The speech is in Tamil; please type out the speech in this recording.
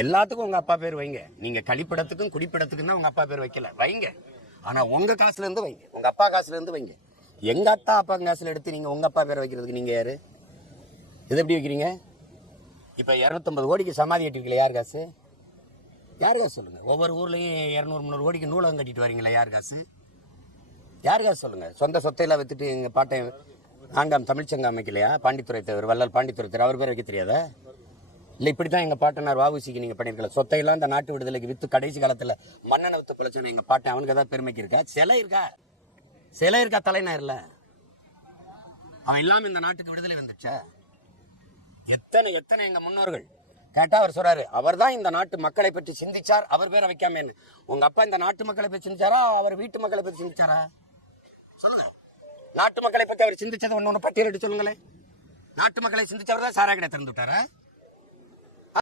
எல்லாத்துக்கும் உங்க அப்பா பேர் வைங்க. நீங்க கழிப்பிடத்துக்கும் குடிப்பிடத்துக்கும் தான் உங்க அப்பா பேர் வைக்கல. வைங்க. ஆனா உங்க காசுல இருந்து வைங்க. உங்க அப்பா காசுல இருந்து வைங்க. எங்க அத்தா அப்பா காசுல எடுத்து நீங்க உங்க அப்பா பேர் வைக்கிறதுக்கு நீங்க யாரு? இது எப்படி வைக்கிறீங்க? இப்ப இரநூத்தம்பது கோடிக்கு சமாதி கட்டிருக்கல யார் காசு? யார் காசு சொல்லுங்க? ஒவ்வொரு ஊர்லயும் இரநூறு முந்நூறு கோடிக்கு நூலகம் கட்டிட்டு வரீங்களா யார் காசு? யார் காசு சொல்லுங்க? சொந்த சொத்தையெல்லாம் வித்துட்டு எங்க பாட்டை நான்காம் தமிழ்ச்சங்கம் அமைக்கலையா? பாண்டித்துறை தேவர் வள்ளல் பாண்டித்துறை தேவர் அவர் பேர் வைக்க தெரியாதா? இல்லை இப்படி தான் எங்கள் பாட்டனார் வாவுசிக்கு நீங்கள் பண்ணியிருக்கல சொத்தையெல்லாம் இந்த நாட்டு விடுதலைக்கு வித்து கடைசி காலத்தில் மன்னனை வித்து பிழைச்சவன எங்கள் பாட்டன் அவனுக்கு ஏதாவது பெருமைக்கு இருக்கா? சிலை இருக்கா? சிலை இருக்கா தலைநகரில் அவன் இல்லாமல் இந்த நாட்டுக்கு விடுதலை வந்துச்சா எத்தனை எத்தனை எங்கள் முன்னோர்கள்? கேட்டால் அவர் சொல்கிறாரு அவர் தான் இந்த நாட்டு மக்களை பற்றி சிந்திச்சார் அவர் பேரை வைக்காமேன்னு. உங்கள் அப்பா இந்த நாட்டு மக்களை பற்றி சிந்திச்சாரா? அவர் வீட்டு மக்களை பற்றி சிந்திச்சாரா? சொல்லுங்க. நாட்டு மக்களை பற்றி அவர் சிந்திச்சதை ஒன்று ஒன்று பட்டியலிட்டு சொல்லுங்களேன். நாட்டு மக்களை சிந்திச்சவர் தான் சாராக திறந்து விட்டாரா?